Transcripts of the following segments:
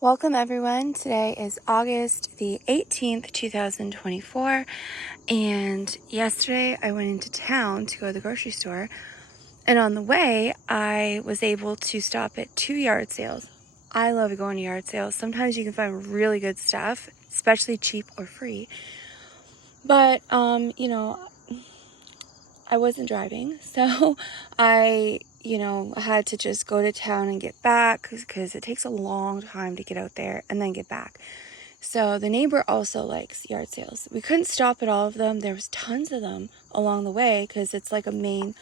Welcome everyone. Today is August the 18th, 2024, and yesterday I went into town to go to the grocery store, and on the way I was able to stop at 2 yard sales. I love going to yard sales. Sometimes you can find really good stuff, especially cheap or free. But I wasn't driving, so I had to just go to town and get back because it takes a long time to get out there and then get back. So the neighbor also likes yard sales. We couldn't stop at all of them. There was tons of them along the way because it's like a main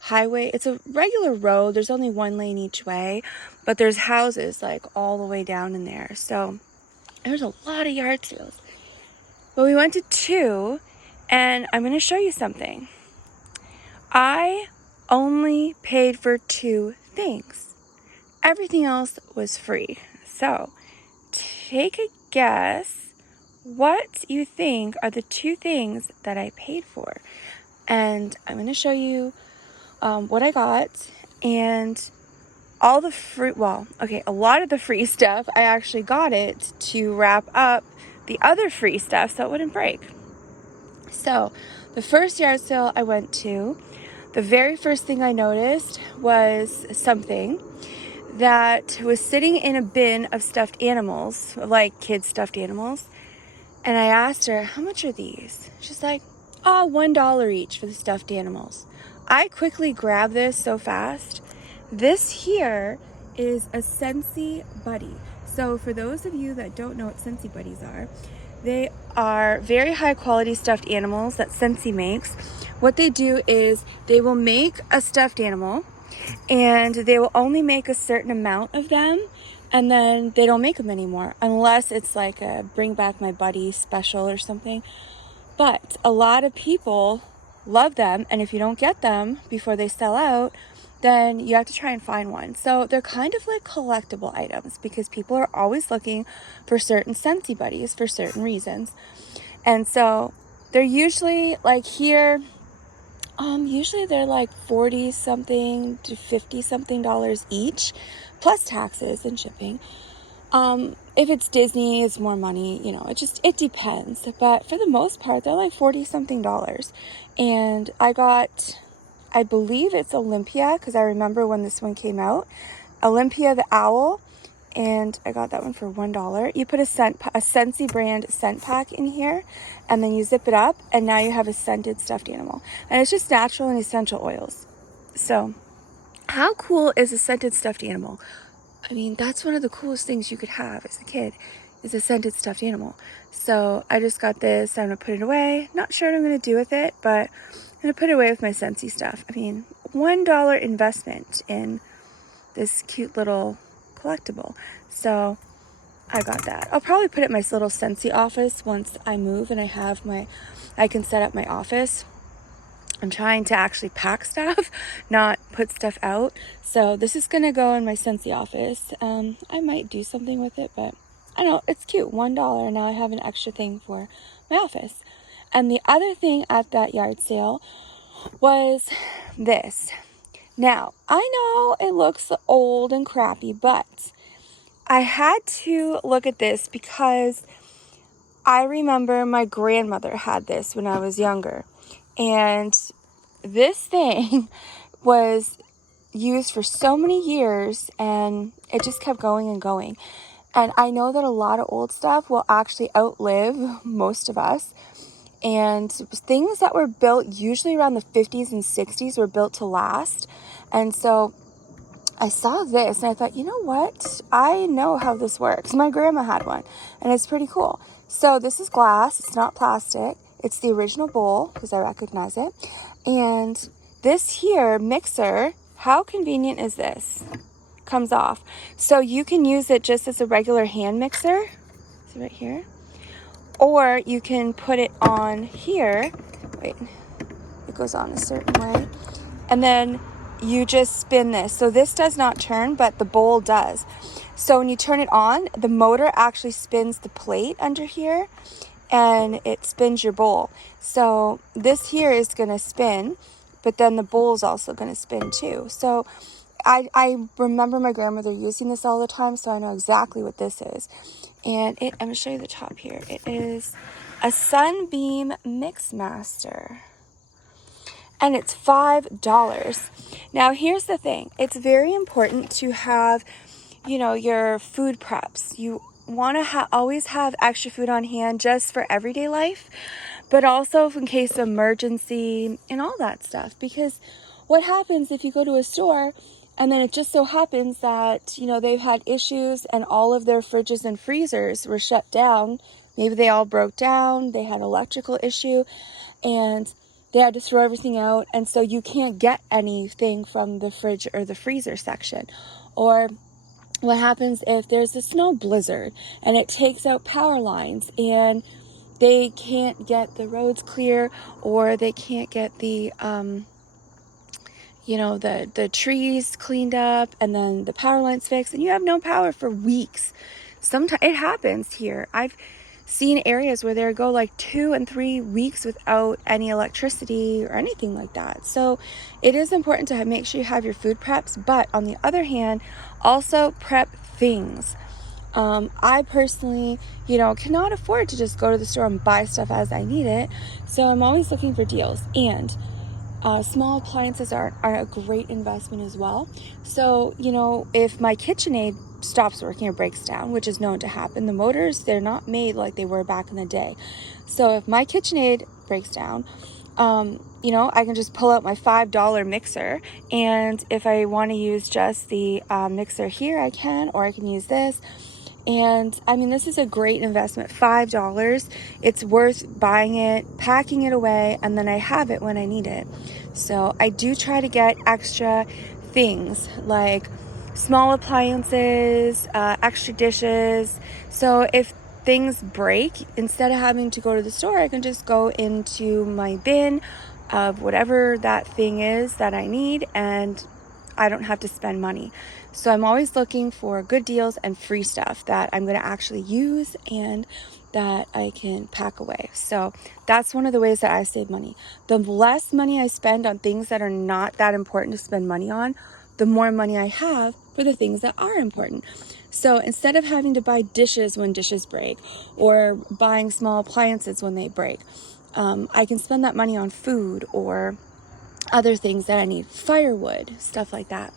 highway. It's a regular road. There's only one lane each way, but there's houses like all the way down in there. So there's a lot of yard sales. But we went to two, and I'm going to show you something. I only paid for two things. Everything else was free. So take a guess what you think are the two things that I paid for. And I'm going to show you what I got and all the free, a lot of the free stuff. I actually got it to wrap up the other free stuff so it wouldn't break. So the first yard sale I went to, the very first thing I noticed was something that was sitting in a bin of stuffed animals, like kids' stuffed animals. And I asked her, how much are these? She's like, oh, $1 each for the stuffed animals. I quickly grabbed this so fast. This here is a Scentsy Buddy. So for those of you that don't know what Scentsy Buddies are, they are very high quality stuffed animals that Scentsy makes. What they do is they will make a stuffed animal and they will only make a certain amount of them, and then they don't make them anymore unless it's like a bring back my buddy special or something. But a lot of people love them, and if you don't get them before they sell out, then you have to try and find one. So they're kind of like collectible items because people are always looking for certain Scentsy Buddies for certain reasons. And so they're usually like here, usually they're like $40 something to $50 something each, plus taxes and shipping. If it's Disney, it's more money, it depends. But for the most part, they're like $40 something. And I believe it's Olympia, because I remember when this one came out, Olympia the owl, and I got that one for $1. You put a Scentsy brand scent pack in here, and then you zip it up, and now you have a scented stuffed animal. And it's just natural and essential oils. So how cool is a scented stuffed animal? I mean, that's one of the coolest things you could have as a kid, is a scented stuffed animal. So I just got this. I'm going to put it away. Not sure what I'm going to do with it, but I'm going to put it away with my Scentsy stuff. I mean, $1 investment in this cute little collectible. So I got that. I'll probably put it in my little Scentsy office once I move and I can set up my office. I'm trying to actually pack stuff, not put stuff out. So this is going to go in my Scentsy office. I might do something with it, but I don't know. It's cute. $1. Now I have an extra thing for my office. And the other thing at that yard sale was this. Now, I know it looks old and crappy, but I had to look at this because I remember my grandmother had this when I was younger. And this thing was used for so many years, and it just kept going and going. And I know that a lot of old stuff will actually outlive most of us. And things that were built usually around the 50s and 60s were built to last. And so I saw this and I thought, you know what? I know how this works. My grandma had one and it's pretty cool. So this is glass. It's not plastic. It's the original bowl because I recognize it. And this here mixer, how convenient is this? Comes off. So you can use it just as a regular hand mixer. See right here. Or you can put it on here. Wait, it goes on a certain way. And then you just spin this. So this does not turn, but the bowl does. So when you turn it on, the motor actually spins the plate under here and it spins your bowl. So this here is going to spin, but then the bowl is also going to spin too. So I remember my grandmother using this all the time, so I know exactly what this is. And I'm going to show you the top here. It is a Sunbeam Mix Master. And it's $5. Now, here's the thing. It's very important to have, your food preps. You want to always have extra food on hand just for everyday life, but also in case of emergency and all that stuff. Because what happens if you go to a store and then it just so happens that, they've had issues and all of their fridges and freezers were shut down. Maybe they all broke down, they had an electrical issue, and they had to throw everything out, and so you can't get anything from the fridge or the freezer section. Or what happens if there's a snow blizzard and it takes out power lines and they can't get the roads clear, or they can't get the the trees cleaned up, and then the power lines fixed, and you have no power for weeks. Sometimes it happens here. I've seen areas where they go like 2 and 3 weeks without any electricity or anything like that. So it is important to make sure you have your food preps, but on the other hand, also prep things. I personally, cannot afford to just go to the store and buy stuff as I need it. So I'm always looking for deals, and small appliances are a great investment as well. So, if my KitchenAid stops working or breaks down, which is known to happen, the motors, they're not made like they were back in the day. So if my KitchenAid breaks down, I can just pull out my $5 mixer, and if I want to use just the mixer here, I can, or I can use this. And I mean, this is a great investment. $5. It's worth buying it, packing it away, and then I have it when I need it. So I do try to get extra things like small appliances, extra dishes. So if things break, instead of having to go to the store, I can just go into my bin of whatever that thing is that I need, and I don't have to spend money. So I'm always looking for good deals and free stuff that I'm going to actually use and that I can pack away. So that's one of the ways that I save money. The less money I spend on things that are not that important to spend money on, the more money I have for the things that are important. So instead of having to buy dishes when dishes break, or buying small appliances when they break, I can spend that money on food or other things that I need, firewood, stuff like that.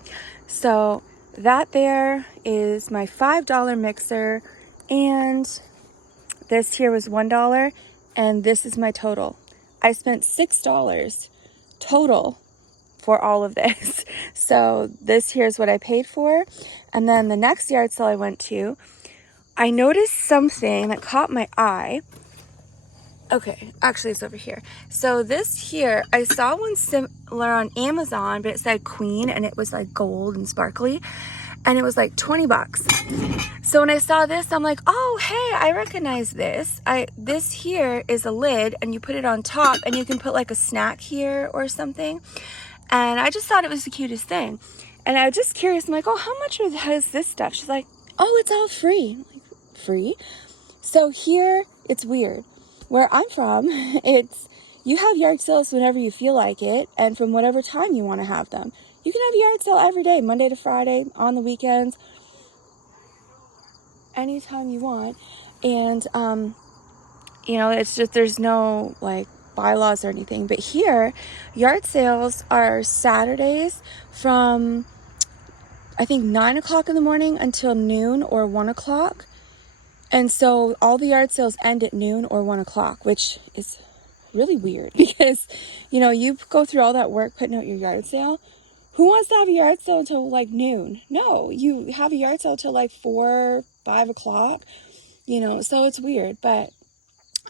So that there is my $5 mixer, and this here was $1, and this is my total. I spent $6 total for all of this. So this here is what I paid for. And then the next yard sale I went to, I noticed something that caught my eye. Okay, actually it's over here. So this here, I saw one similar on Amazon, but it said Queen, and it was like gold and sparkly, and it was like 20 bucks. So when I saw this, I'm like, oh, hey, I recognize this. This here is a lid, and you put it on top, and you can put like a snack here or something. And I just thought it was the cutest thing. And I was just curious. I'm like, oh, how much is this stuff? She's like, oh, it's all free. I'm like, free? So here, it's weird. Where I'm from, you have yard sales whenever you feel like it, and from whatever time you want to have them. You can have a yard sale every day, Monday to Friday, on the weekends, anytime you want. And, it's just, there's no like bylaws or anything. But here, yard sales are Saturdays from, I think, 9 o'clock in the morning until noon or 1 o'clock. And so all the yard sales end at noon or 1 o'clock, which is really weird because, you go through all that work putting out your yard sale. Who wants to have a yard sale until like noon? No, you have a yard sale till like 4, 5 o'clock, so it's weird. But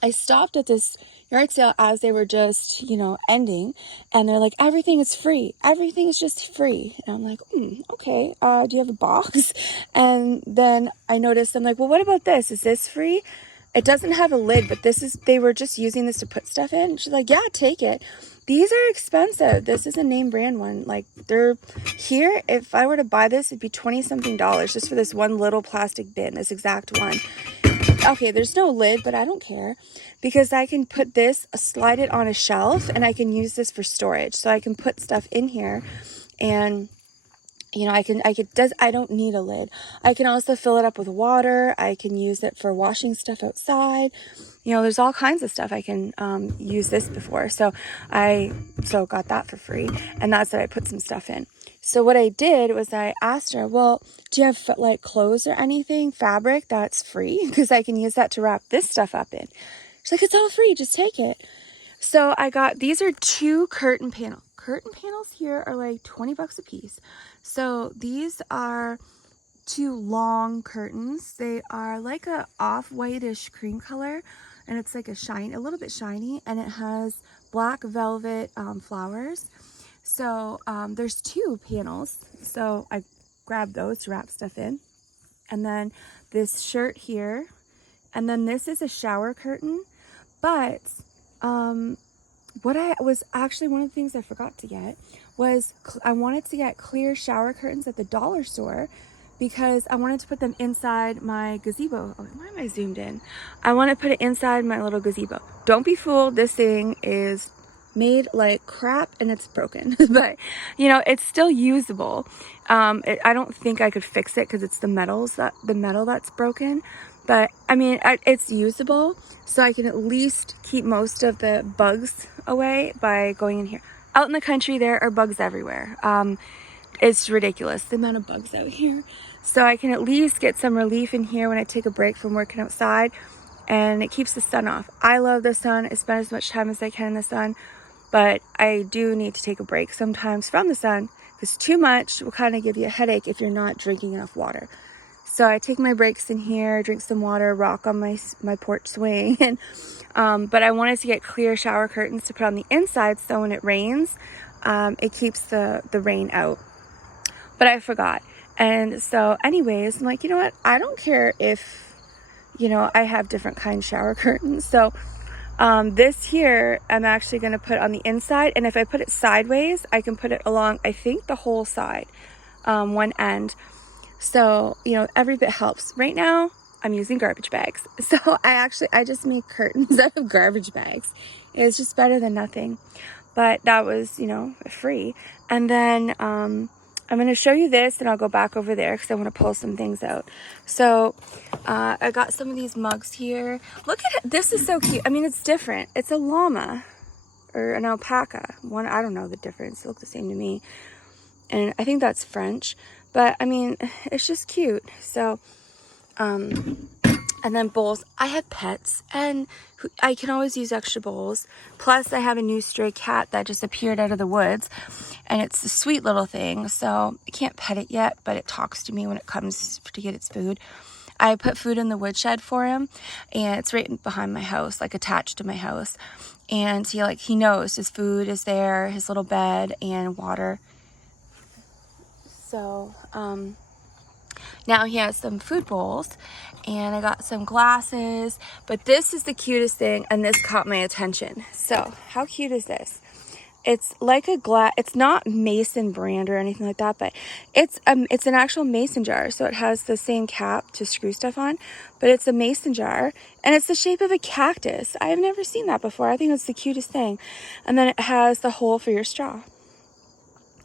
I stopped at this yard sale as they were just, ending, and they're like, everything is free. Everything is just free. And I'm like, okay, do you have a box? And then I noticed, I'm like, well, what about this? Is this free? It doesn't have a lid, but they were just using this to put stuff in. She's like, yeah, take it. These are expensive. This is a name brand one. Like, they're here. If I were to buy this, it'd be $20-something just for this one little plastic bin, this exact one. Okay, there's no lid, but I don't care because I can put this, slide it on a shelf, and I can use this for storage. So I can put stuff in here, and You know, I don't need a lid. I can also fill it up with water. I can use it for washing stuff outside. You know, there's all kinds of stuff I can use this before. So got that for free. And that's what I put some stuff in. So what I did was I asked her, well, do you have like clothes or anything, fabric that's free? Because I can use that to wrap this stuff up in. She's like, it's all free, just take it. So I got, these are 2 curtain panels. Curtain panels here are like 20 bucks a piece. So these are 2 long curtains. They are like a off-whitish cream color, and it's like a little bit shiny, and it has black velvet flowers. So there's 2 panels. So I grabbed those to wrap stuff in. And then this shirt here, and then this is a shower curtain. But one of the things I forgot to get was I wanted to get clear shower curtains at the dollar store because I wanted to put them inside my gazebo. Oh, why am I zoomed in? I want to put it inside my little gazebo. Don't be fooled. This thing is made like crap and it's broken, but you know, it's still usable. I don't think I could fix it because it's the metal that's broken. But I mean, it's usable, so I can at least keep most of the bugs away by going in here. Out in the country, there are bugs everywhere. It's ridiculous, the amount of bugs out here. So I can at least get some relief in here when I take a break from working outside, and it keeps the sun off. I love the sun. I spend as much time as I can in the sun, but I do need to take a break sometimes from the sun because too much will kind of give you a headache if you're not drinking enough water. So I take my breaks in here, drink some water, rock on my porch swing. And, but I wanted to get clear shower curtains to put on the inside so when it rains, it keeps the rain out. But I forgot. And so anyways, I'm like, you know what? I don't care if, you know, I have different kind of shower curtains. So this here, I'm actually going to put on the inside. And if I put it sideways, I can put it along, I think, the whole side, one end. So, you know, every bit helps. Right now, I'm using garbage bags. So I just make curtains out of garbage bags. It's just better than nothing. But that was, you know, free. And then I'm going to show you this, and I'll go back over there because I want to pull some things out. So I got some of these mugs here. Look at it. This is so cute. I mean, it's different. It's a llama or an alpaca. One, I don't know the difference. They look the same to me. And I think that's French. But, I mean, it's just cute. So, and then bowls. I have pets, and I can always use extra bowls. Plus, I have a new stray cat that just appeared out of the woods. And it's a sweet little thing. So, I can't pet it yet, but it talks to me when it comes to get its food. I put food in the woodshed for him. And it's right behind my house, like attached to my house. And he knows his food is there, his little bed, and water. So, now he has some food bowls, and I got some glasses, but this is the cutest thing, and this caught my attention. So, how cute is this? It's like a glass, it's not Mason brand or anything like that, but it's an actual Mason jar, so it has the same cap to screw stuff on, but it's a Mason jar, and it's the shape of a cactus. I have never seen that before. I think it's the cutest thing. And then it has the hole for your straw.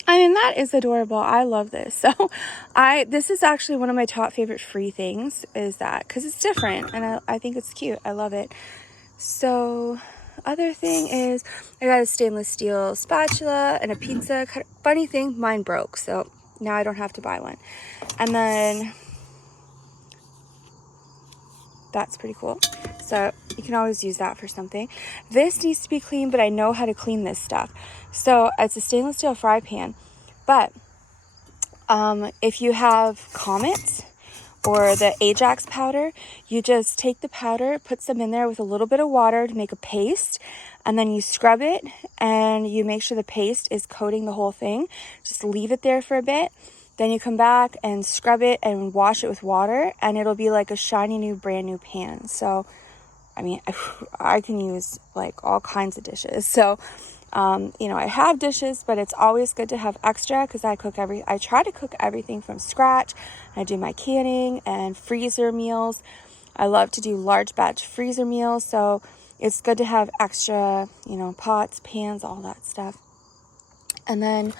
I mean, that is adorable. I love this. So this is actually one of my top favorite free things is that, because it's different and I think it's cute. I love it. So other thing is I got a stainless steel spatula and a pizza cutter. Funny thing, mine broke. So now I don't have to buy one. And then that's pretty cool. So you can always use that for something. This needs to be clean, but I know how to clean this stuff. So it's a stainless steel fry pan. But if you have Comet or the Ajax powder, you just take the powder, put some in there with a little bit of water to make a paste, and then you scrub it and you make sure the paste is coating the whole thing. Just leave it there for a bit. Then you come back and scrub it and wash it with water, and it'll be like a shiny new brand new pan. So I mean, I can use like all kinds of dishes. So you know, I have dishes, but it's always good to have extra because I try to cook everything from scratch. I do my canning and freezer meals. I love to do large batch freezer meals, so it's good to have extra, you know, pots, pans, all that stuff. And then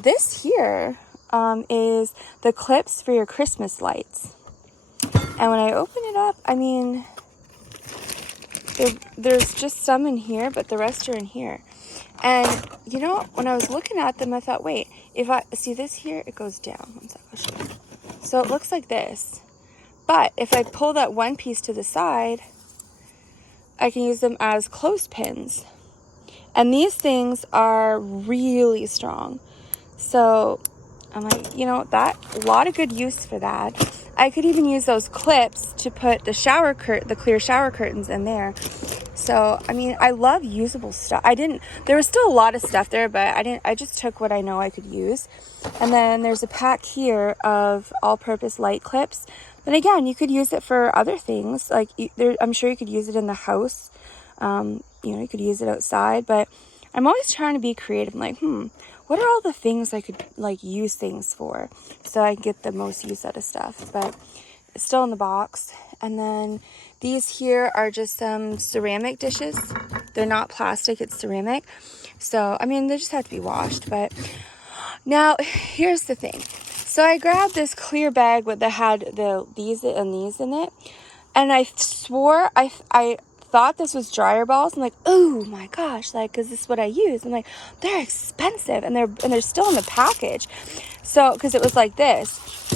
this here, is the clips for your Christmas lights. And when I open it up, I mean, there's just some in here, but the rest are in here. And, you know, when I was looking at them, I thought, wait, if I see this here, it goes down. One sec, I'll show you. So it looks like this. But if I pull that one piece to the side, I can use them as clothespins. And these things are really strong. So I'm like, you know, that a lot of good use for that. I could even use those clips to put the clear shower curtains in there. So, I mean, I love usable stuff. There was still a lot of stuff there, but I just took what I know I could use. And then there's a pack here of all-purpose light clips. But again, you could use it for other things. Like, I'm sure you could use it in the house. You know, you could use it outside, but I'm always trying to be creative. I'm like, what are all the things I could, like, use things for so I can get the most use out of stuff? But it's still in the box. And then these here are just some ceramic dishes. They're not plastic, it's ceramic. So, I mean, they just have to be washed. But now, here's the thing. So I grabbed this clear bag that had these and these in it. And I swore I thought this was dryer balls. I'm like, oh my gosh, like, because this is what I use. I'm like, they're expensive, and they're still in the package. So, because it was like this.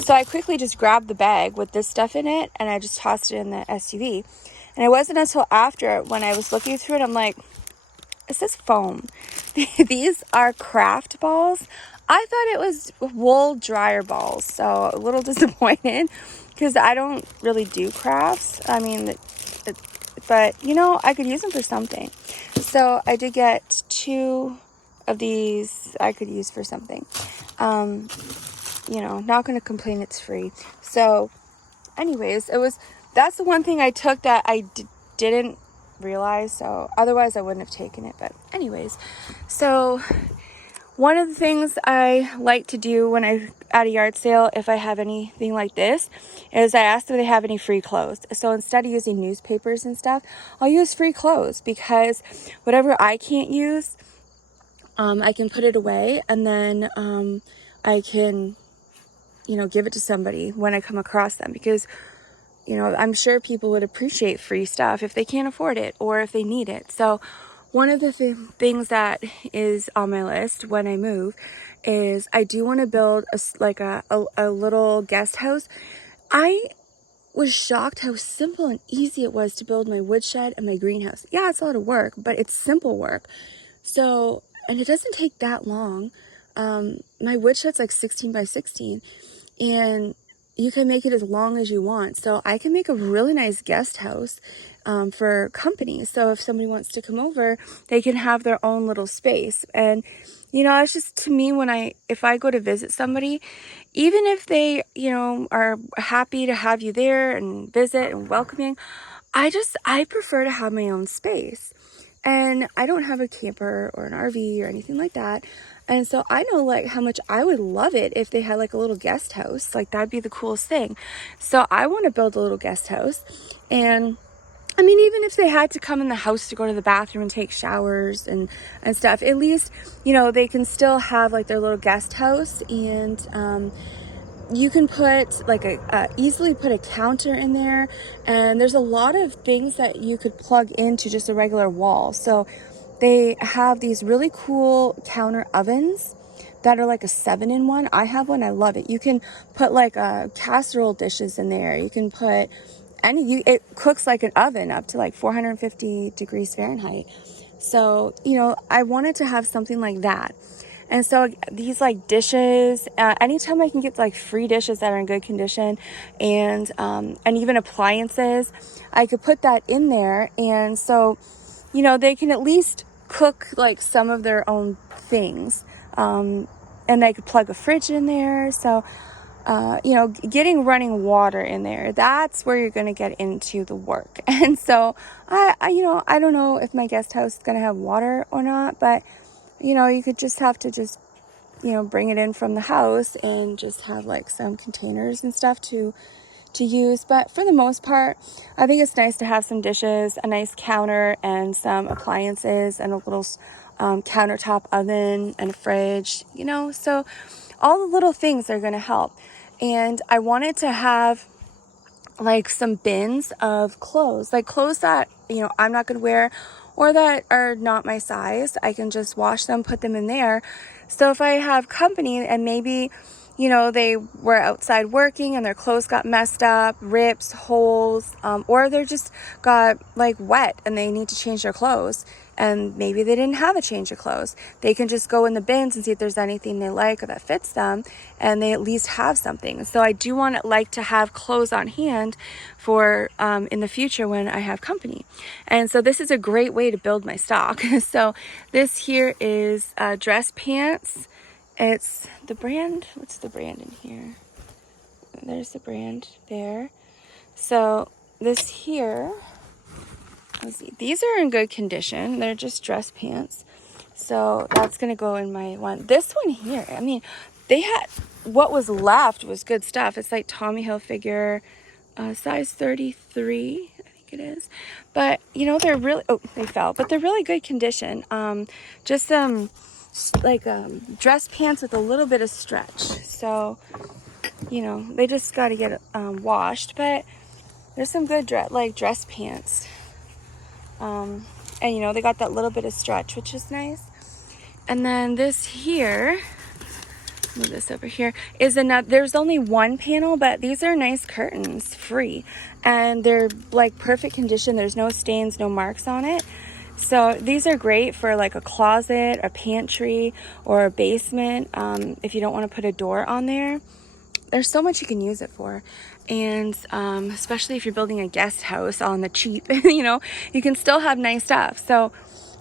So I quickly just grabbed the bag with this stuff in it, and I just tossed it in the SUV. And it wasn't until after, when I was looking through it, I'm like, it says foam. These are craft balls. I thought it was wool dryer balls, so a little disappointed because I don't really do crafts. I mean, but you know, I could use them for something. So I did get 2 of these I could use for something. You know, not going to complain, it's free. So anyways, that's the one thing I took that I didn't realize. So otherwise I wouldn't have taken it. But anyways, so one of the things I like to do when I at a yard sale, if I have anything like this, is I ask if they have any free clothes. So instead of using newspapers and stuff, I'll use free clothes, because whatever I can't use, I can put it away, and then I can, you know, give it to somebody when I come across them, because, you know, I'm sure people would appreciate free stuff if they can't afford it or if they need it. So one of the things that is on my list when I move is I do want to build a little guest house. I was shocked how simple and easy it was to build my woodshed and my greenhouse. Yeah, it's a lot of work, but it's simple work. So, and it doesn't take that long. My woodshed's like 16 by 16, and you can make it as long as you want. So I can make a really nice guest house for companies. So if somebody wants to come over, they can have their own little space. And, you know, it's just, to me, if I go to visit somebody, even if they, you know, are happy to have you there and visit and welcoming, I prefer to have my own space. And I don't have a camper or an RV or anything like that. And so I know, like, how much I would love it if they had like a little guest house. Like, that'd be the coolest thing. So I want to build a little guest house. And I mean, even if they had to come in the house to go to the bathroom and take showers and stuff, at least, you know, they can still have like their little guest house. And you can put like easily put a counter in there, and there's a lot of things that you could plug into just a regular wall. So they have these really cool counter ovens that are like a 7-in-1. I have one, I love it. You can put like casserole dishes in there. You can put it cooks like an oven up to like 450 degrees Fahrenheit. So, you know, I wanted to have something like that. And so these like dishes, anytime I can get like free dishes that are in good condition, and even appliances, I could put that in there. And so, you know, they can at least cook like some of their own things. And they could plug a fridge in there. So, you know, getting running water in there, that's where you're going to get into the work. And so you know, I don't know if my guest house is going to have water or not, but you know, you could just have to you know, bring it in from the house and just have like some containers and stuff to use. But for the most part, I think it's nice to have some dishes, a nice counter, and some appliances, and a little countertop oven and a fridge, you know. So all the little things are going to help. And I wanted to have like some bins of clothes, like clothes that, you know, I'm not going to wear or that are not my size. I can just wash them, put them in there. So if I have company and maybe, you know, they were outside working and their clothes got messed up, rips, holes, or they're just got like wet and they need to change their clothes, and maybe they didn't have a change of clothes, they can just go in the bins and see if there's anything they like or that fits them, and they at least have something. So I do like to have clothes on hand for in the future when I have company. And so this is a great way to build my stock. So this here is dress pants. It's the brand, what's the brand in here? There's the brand there. So this here, let's see, these are in good condition. They're just dress pants. So that's gonna go in my one. This one here, I mean, they had, what was left was good stuff. It's like Tommy Hilfiger, size 33, I think it is. But you know, they're really, oh, they fell, but they're really good condition. Just some like dress pants with a little bit of stretch. So, you know, they just got to get washed, but there's some good dress pants. And you know, they got that little bit of stretch, which is nice. And then this here, move this over here, is another, there's only one panel, but these are nice curtains, free, and they're like perfect condition. There's no stains, no marks on it. So these are great for like a closet, a pantry, or a basement. If you don't want to put a door on there, there's so much you can use it for. And especially if you're building a guest house on the cheap, you know, you can still have nice stuff. So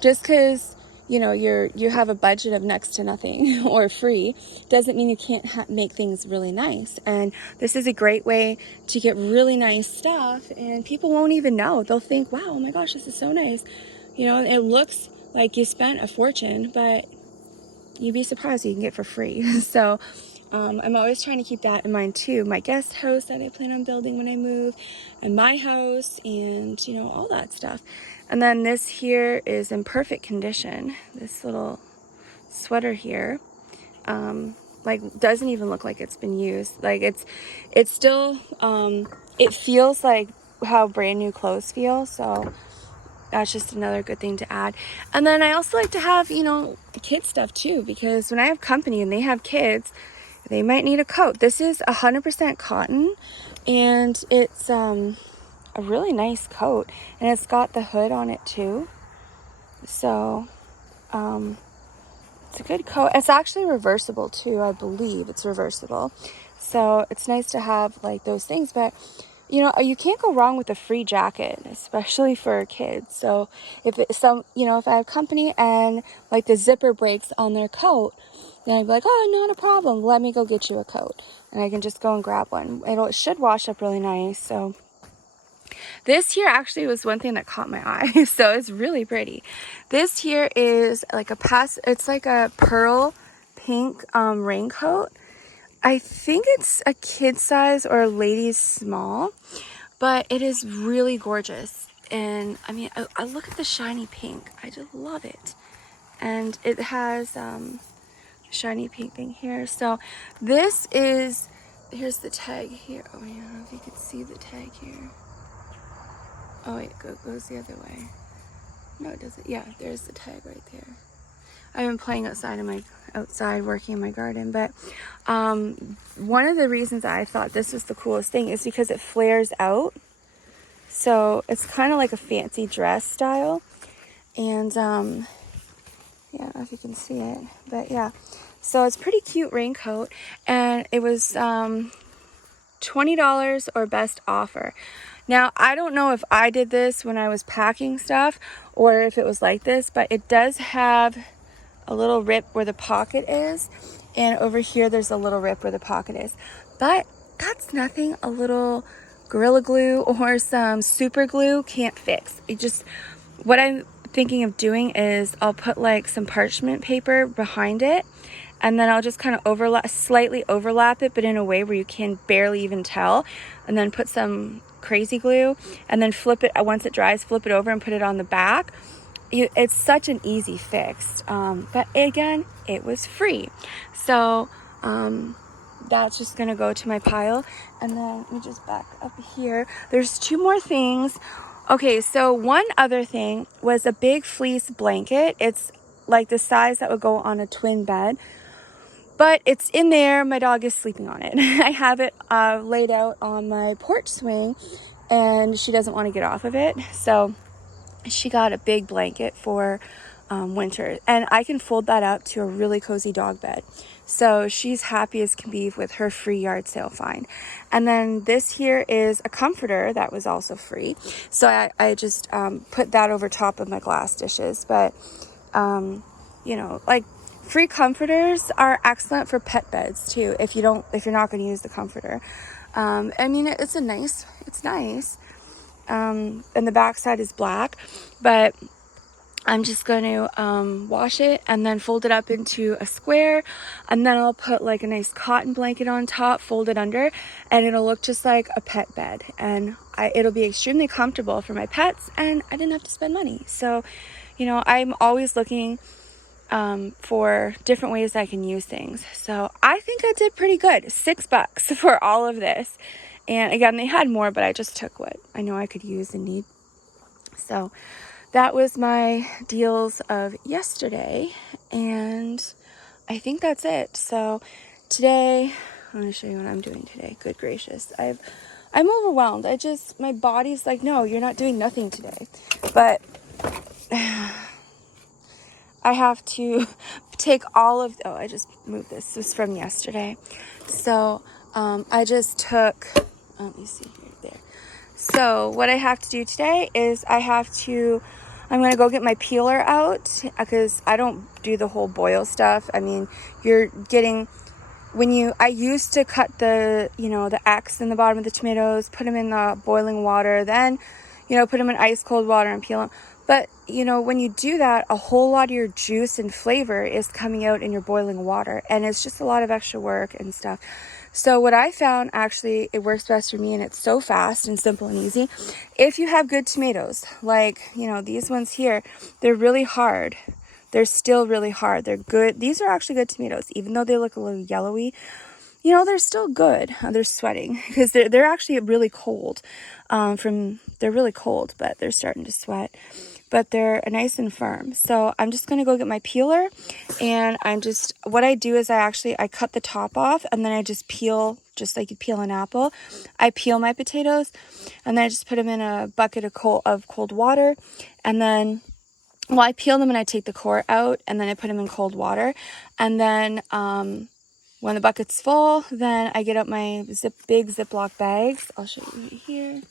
just because, you know, you have a budget of next to nothing or free doesn't mean you can't make things really nice. And this is a great way to get really nice stuff, and people won't even know. They'll think, wow, oh my gosh, this is so nice. You know, it looks like you spent a fortune, but you'd be surprised what you can get for free. So I'm always trying to keep that in mind too. My guest house that I plan on building when I move, and my house, and you know, all that stuff. And then this here is in perfect condition. This little sweater here, like doesn't even look like it's been used. Like it's still, it feels like how brand new clothes feel. So that's just another good thing to add. And then I also like to have, you know, kid stuff too, because when I have company and they have kids, they might need a coat. This is 100% cotton, and it's a really nice coat, and it's got the hood on it too. So it's a good coat. It's actually reversible too, I believe it's reversible. So it's nice to have like those things, but you know, you can't go wrong with a free jacket, especially for kids. So if it's you know, if I have company and like the zipper breaks on their coat, then I'd be like, oh, not a problem. Let me go get you a coat. And I can just go and grab one. It should wash up really nice. So this here actually was one thing that caught my eye. So it's really pretty. This here is like it's like a pearl pink raincoat. I think it's a kid size or a lady's small, but it is really gorgeous. And I mean, I look at the shiny pink. I just love it. And it has shiny pink thing here. So this is, here's the tag here. Oh, I don't know if you could see the tag here. Oh wait, it goes the other way. No, it doesn't. Yeah, there's the tag right there. I've been playing outside working in my garden, but one of the reasons I thought this was the coolest thing is because it flares out. So it's kind of like a fancy dress style. And yeah, I don't know if you can see it, but yeah. So it's pretty cute raincoat, and it was $20 or best offer. Now, I don't know if I did this when I was packing stuff or if it was like this, but it does have a little rip where the pocket is, and over here there's a little rip where the pocket is. But that's nothing a little Gorilla Glue or some super glue can't fix. What I'm thinking of doing is I'll put like some parchment paper behind it, and then I'll just kind of slightly overlap it, but in a way where you can barely even tell, and then put some crazy glue, and then flip it, once it dries, flip it over and put it on the back. It's such an easy fix, but again, it was free. So that's just gonna go to my pile. And then let me just back up here. There's 2 more things. Okay, so one other thing was a big fleece blanket. It's like the size that would go on a twin bed, but it's in there. My dog is sleeping on it. I have it laid out on my porch swing, and she doesn't want to get off of it, so she got a big blanket for winter, and I can fold that up to a really cozy dog bed. So she's happy as can be with her free yard sale find. And then this here is a comforter that was also free. So I just put that over top of my glass dishes. But, you know, like free comforters are excellent for pet beds too, if you're not going to use the comforter. I mean, it's nice. And the backside is black, but I'm just going to wash it and then fold it up into a square, and then I'll put like a nice cotton blanket on top, fold it under, and it'll look just like a pet bed, and it'll be extremely comfortable for my pets, and I didn't have to spend money. So, you know, I'm always looking for different ways I can use things. So I think I did pretty good. $6 for all of this. And again, they had more, but I just took what I know I could use and need. So that was my deals of yesterday, and I think that's it. So today, I'm going to show you what I'm doing today. Good gracious. I'm overwhelmed. My body's like, no, you're not doing nothing today. But I have to take I just moved this. This was from yesterday. So I just took, let me see here, there. So what I have to do today is I'm going to go get my peeler out, because I don't do the whole boil stuff. I mean, I used to cut the X in the bottom of the tomatoes, put them in the boiling water, then, put them in ice cold water and peel them. But, when you do that, a whole lot of your juice and flavor is coming out in your boiling water, and it's just a lot of extra work and stuff. So what I found, actually, it works best for me, and it's so fast and simple and easy. If you have good tomatoes, like, these ones here, they're really hard. They're still really hard. They're good. These are actually good tomatoes, even though they look a little yellowy. They're still good. They're sweating because they're actually really cold. They're really cold, but they're starting to sweat. But they're nice and firm. So I'm just going to go get my peeler, and what I do is I cut the top off, and then I just peel, just like you peel an apple. I peel my potatoes, and then I just put them in a bucket of cold water, and then, I peel them and I take the core out, and then I put them in cold water, and then when the bucket's full, then I get out my big Ziploc bags. I'll show you here.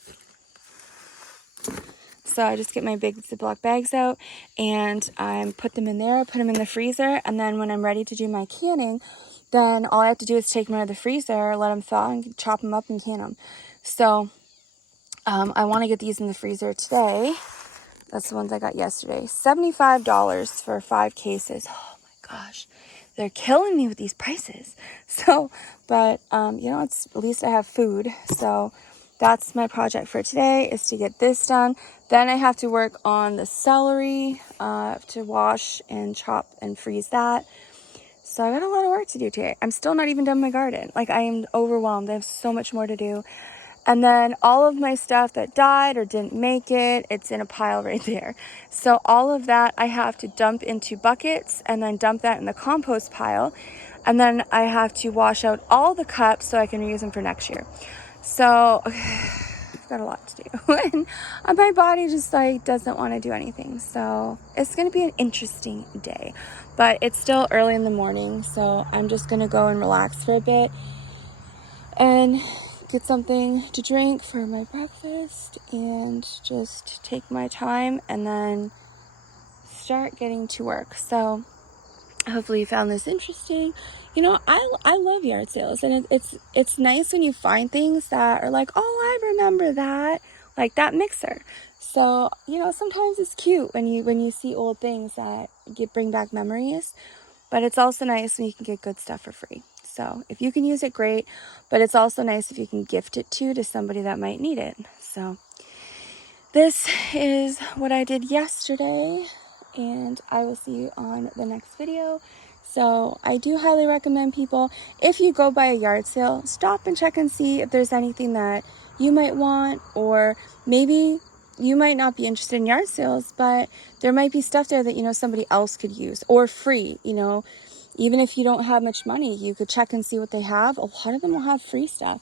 So I just get my big Ziploc bags out, and I put them in there, put them in the freezer, and then when I'm ready to do my canning, then all I have to do is take them out of the freezer, let them thaw, and chop them up and can them. So I want to get these in the freezer today. That's the ones I got yesterday. $75 for 5 cases. Oh my gosh. They're killing me with these prices. So, but, at least I have food. So that's my project for today, is to get this done. Then I have to work on the celery, to wash and chop and freeze that. So I got a lot of work to do today. I'm still not even done my garden. Like, I am overwhelmed. I have so much more to do. And then all of my stuff that died or didn't make it, it's in a pile right there. So all of that I have to dump into buckets, and then dump that in the compost pile. And then I have to wash out all the cups so I can reuse them for next year. So I've got a lot to do. And my body just doesn't want to do anything. So it's going to be an interesting day. But it's still early in the morning, so I'm just going to go and relax for a bit and get something to drink for my breakfast, and just take my time and then start getting to work. So hopefully you found this interesting. I love yard sales, and it's nice when you find things that are like, oh, I remember that, like that mixer. So, sometimes it's cute when you see old things that bring back memories, but it's also nice when you can get good stuff for free. So if you can use it, great. But it's also nice if you can gift it to somebody that might need it. So this is what I did yesterday, and I will see you on the next video. So I do highly recommend people, if you go by a yard sale, stop and check and see if there's anything that you might want, or maybe you might not be interested in yard sales, but there might be stuff there that, you know, somebody else could use, or free, you know. Even if you don't have much money, you could check and see what they have. A lot of them will have free stuff.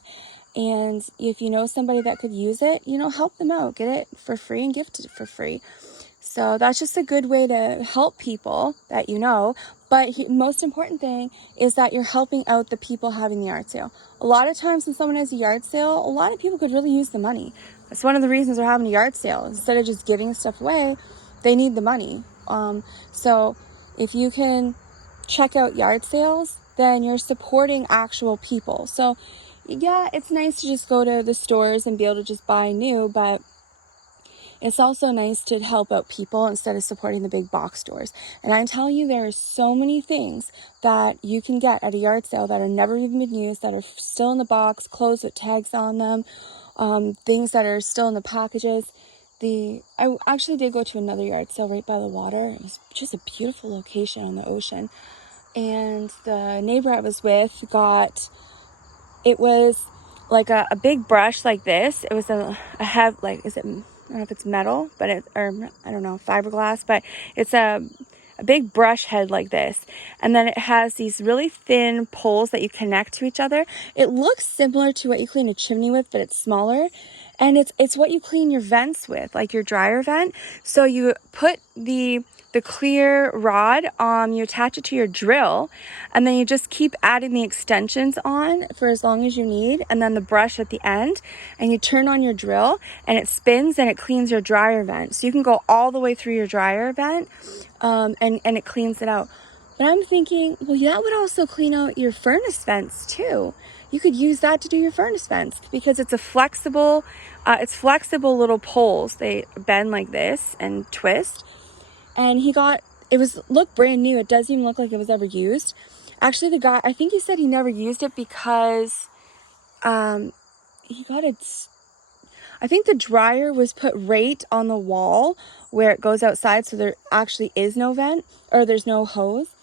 And if you know somebody that could use it, you know, help them out. Get it for free and gift it for free. So that's just a good way to help people that you know. But most important thing is that you're helping out the people having the yard sale. A lot of times when someone has a yard sale, a lot of people could really use the money. That's one of the reasons they're having a yard sale. Instead of just giving stuff away, they need the money. So if you can check out yard sales, then you're supporting actual people. So yeah, it's nice to just go to the stores and be able to just buy new, but it's also nice to help out people instead of supporting the big box stores. And I tell you, there are so many things that you can get at a yard sale that are never even been used, that are still in the box, clothes with tags on them, things that are still in the packages. I actually did go to another yard sale right by the water. It was just a beautiful location on the ocean. And the neighbor I was with it was like a big brush like this. It was a like, I don't know if it's metal, but or I don't know, fiberglass, but it's a big brush head like this. And then it has these really thin poles that you connect to each other. It looks similar to what you clean a chimney with, but it's smaller. And it's what you clean your vents with, like your dryer vent. So you put the clear rod, you attach it to your drill, and then you just keep adding the extensions on for as long as you need, and then the brush at the end, and you turn on your drill and it spins and it cleans your dryer vent. So you can go all the way through your dryer vent, and it cleans it out. But I'm thinking, well, that would also clean out your furnace vents too. You could use that to do your furnace vents, because it's flexible little poles. They bend like this and twist. And looked brand new. It doesn't even look like it was ever used. Actually, the guy, I think he said he never used it because he got it. I think the dryer was put right on the wall where it goes outside, so there actually is no vent, or there's no hose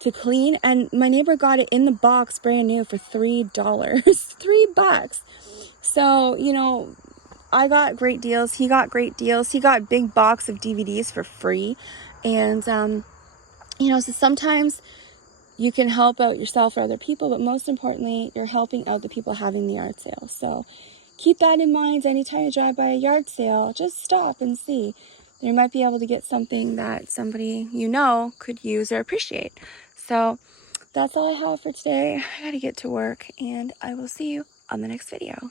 to clean. And my neighbor got it in the box brand new for $3. $3. So, you know, I got great deals. He got great deals. He got a big box of DVDs for free. And, you know, so sometimes you can help out yourself or other people, but most importantly, you're helping out the people having the yard sale. So keep that in mind. Anytime you drive by a yard sale, just stop and see. You might be able to get something that somebody you know could use or appreciate. So that's all I have for today. I gotta get to work, and I will see you on the next video.